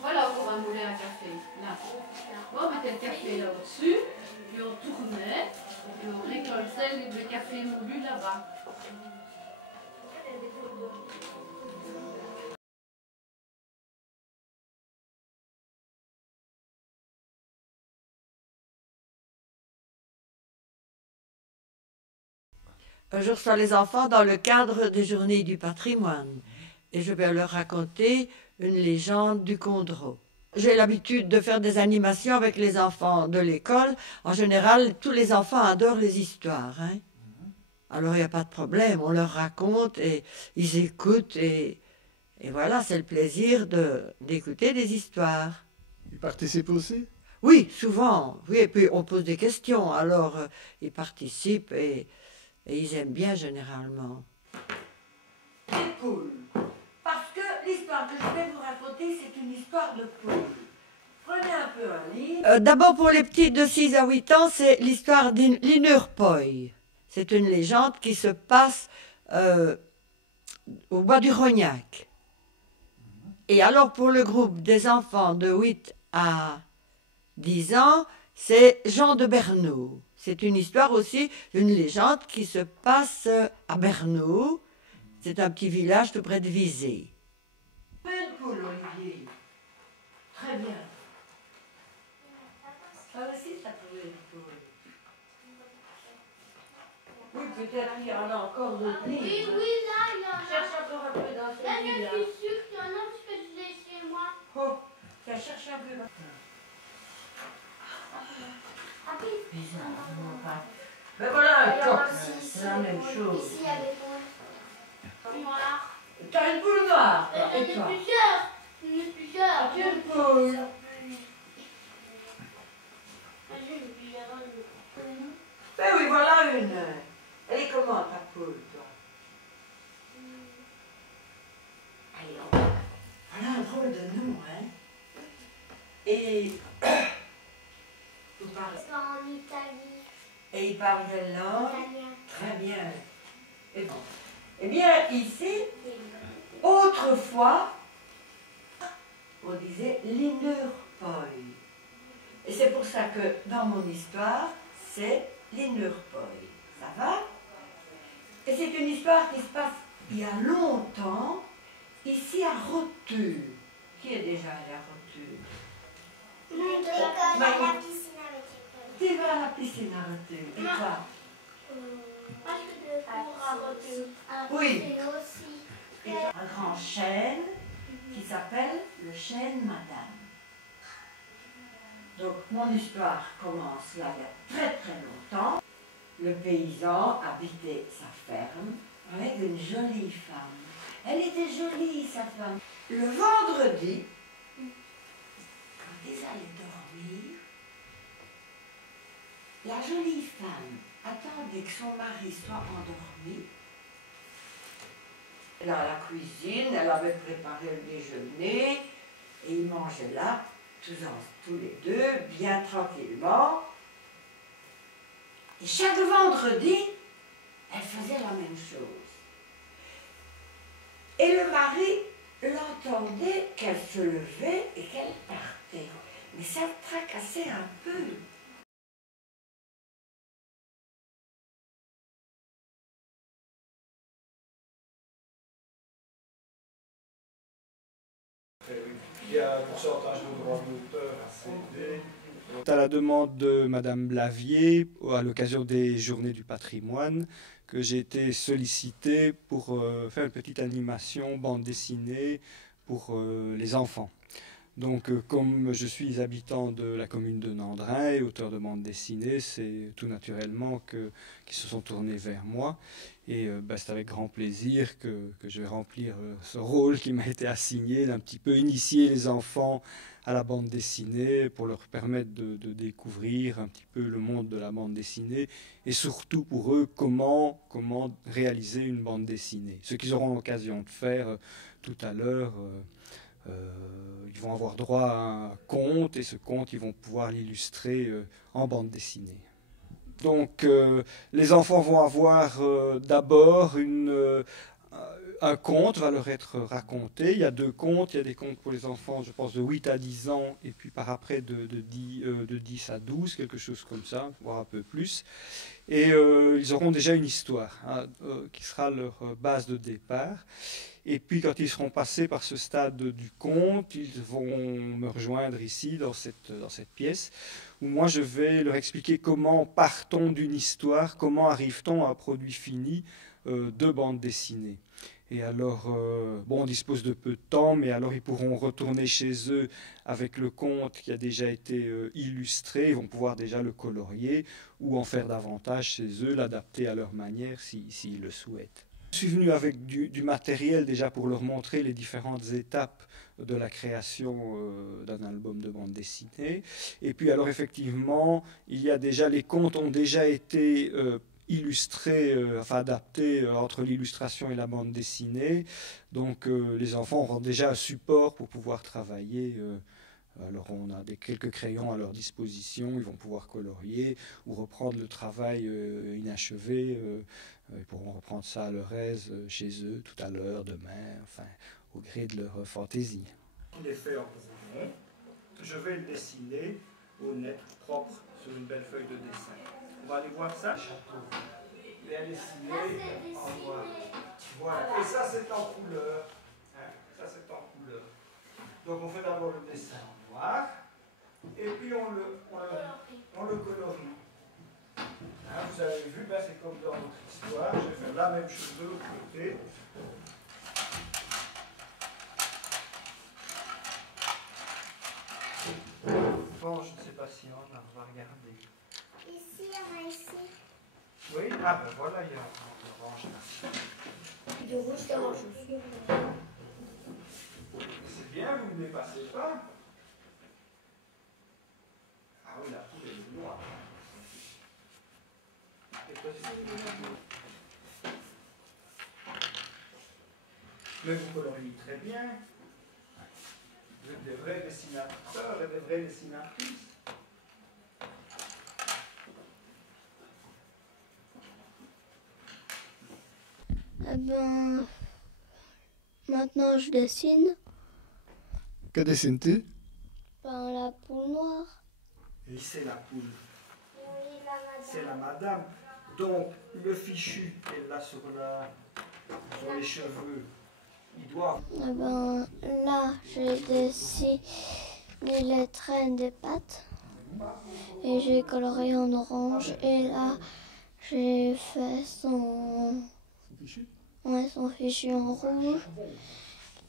Voilà, on va mouler un café. Là. On mettait le café là au-dessus, puis on tournait, et puis on récoltait le café moulu là-bas. Je reçois les enfants dans le cadre des Journées du patrimoine et je vais leur raconter une légende du Condro. J'ai l'habitude de faire des animations avec les enfants de l'école. En général, tous les enfants adorent les histoires, hein. Alors il n'y a pas de problème, on leur raconte et ils écoutent et voilà, c'est le plaisir d'écouter des histoires. Ils participent aussi? Oui, souvent, oui, et puis on pose des questions, alors ils participent et ils aiment bien généralement. Les poules. Parce que l'histoire que je vais vous raconter, c'est une histoire de poules. Prenez un peu un livre. D'abord, pour les petits de 6 à 8 ans, c'est l'histoire d'Inurpoy. C'est une légende qui se passe au bois du Rognac. Et alors, pour le groupe des enfants de 8 à 10 ans, c'est Jean de Bernoux. C'est une histoire aussi, une légende qui se passe à Bernoux. C'est un petit village tout près de Visé. Une poule, Olivier. Très bien. Ah aussi, ça pouvait être une poule. Oui, peut-être qu'il y en a encore d'autres. Oui, oui, là, il y en a. Cherche encore un peu dans Là, celui-là. je suis sûre qu'il y en a parce que je l'ai chez moi. Oh, tiens, cherche un peu. Ben voilà un coq, c'est la même chose. Ici, il y a des poules noires. T'as une poule noire, Il y en a et toi? plusieurs. Il y en a plusieurs. Ah, tu as une poule. Ben oui, voilà une. Elle est comment ta poule, toi? Allez, voilà un drôle de nom, hein? Et vous parlez. C'est en Italie. Et il parle quelle langue? Italien. Très bien. Et bon. Eh bien, ici, autrefois, on disait l'Inurpoy. Et c'est pour ça que dans mon histoire, c'est l'Inurpoy. Ça va? Et c'est une histoire qui se passe il y a longtemps, ici à Rotu. Qui est déjà allé à Rotu? L'école à la piscine avec l'école. Tu vas à la piscine à Rotu. Et toi? Moi, je fais des cours à Rotu. Oui. Et aussi. Et un grand chêne qui s'appelle le chêne Madame. Donc mon histoire commence là il y a très très longtemps. Le paysan habitait sa ferme avec une jolie femme. Elle était jolie sa femme. Le vendredi, quand ils allaient dormir, la jolie femme attendait que son mari soit endormi. Là, à la cuisine, elle avait préparé le déjeuner et ils mangeaient là, tous les deux, bien tranquillement. Et chaque vendredi, elle faisait la même chose. Et le mari l'entendait qu'elle se levait et qu'elle partait. Mais ça le tracassait un peu. Il y a un pourcentage de droits d'auteur à céder. À la demande de Madame Blavier, à l'occasion des Journées du patrimoine, que j'ai été sollicité pour faire une petite animation bande dessinée pour les enfants. Donc, comme je suis habitant de la commune de Nandrin et auteur de bande dessinée, c'est tout naturellement qu'ils se sont tournés vers moi. Et c'est avec grand plaisir que je vais remplir ce rôle qui m'a été assigné, d'un petit peu initier les enfants à la bande dessinée pour leur permettre de découvrir un petit peu le monde de la bande dessinée et surtout pour eux comment réaliser une bande dessinée. Ce qu'ils auront l'occasion de faire tout à l'heure Ils vont avoir droit à un conte et ce conte, ils vont pouvoir l'illustrer en bande dessinée. Donc les enfants vont avoir d'abord un conte va leur être raconté. Il y a 2 contes. Il y a des contes pour les enfants, je pense, de 8 à 10 ans, et puis par après de 10 à 12, quelque chose comme ça, voire un peu plus. Et ils auront déjà une histoire qui sera leur base de départ. Et puis quand ils seront passés par ce stade du conte, ils vont me rejoindre ici, dans cette pièce, où moi je vais leur expliquer comment part-on d'une histoire, comment arrive-t-on à un produit fini de bande dessinée. Et alors, bon, on dispose de peu de temps, mais alors ils pourront retourner chez eux avec le conte qui a déjà été illustré, ils vont pouvoir déjà le colorier ou en faire davantage chez eux, l'adapter à leur manière s'ils le souhaitent. Je suis venu avec du matériel déjà pour leur montrer les différentes étapes de la création d'un album de bande dessinée. Et puis alors effectivement, il y a déjà, les contes ont déjà été illustrés, enfin adaptés entre l'illustration et la bande dessinée. Donc les enfants auront déjà un support pour pouvoir travailler. Alors on a quelques crayons à leur disposition, ils vont pouvoir colorier ou reprendre le travail inachevé. Ils pourront reprendre ça à leur aise chez eux tout à l'heure, demain, enfin au gré de leur fantaisie. Il est fait en brouillon. Je vais le dessiner au net propre sur une belle feuille de dessin. On va aller voir ça. Château. Bien dessiné en noir. Voilà. Et ça c'est en couleur. Ça c'est en couleur. Donc on fait d'abord le dessin en noir. Et puis on le colorie. Vous avez vu, ben, c'est comme dans notre histoire. Je vais faire la même chose de l'autre côté. Bon, je ne sais pas si on va regarder. Ici, on a ici. Oui, ah ben voilà, il y a un orange là. Du rouge, d'orange aussi. C'est bien, vous ne dépassez pas. Ah oui, la poule est noire. Mais vous coloriez très bien. Vous êtes des vrais dessinateurs et des vraies dessinatrices. Eh ben, maintenant je dessine. Que dessines-tu? Ben, la poule noire. Et c'est la poule. Oui, la madame. C'est la madame. Donc, le fichu qu'elle a sur les cheveux, il doit... Eh ben, là, j'ai dessiné les traînes des pattes. Et j'ai coloré en orange. Et là, j'ai fait son fichu en rouge.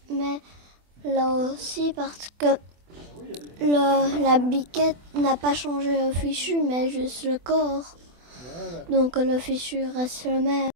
Mais là aussi, parce que la biquette n'a pas changé le fichu, mais juste le corps. Donc le fichu reste le même.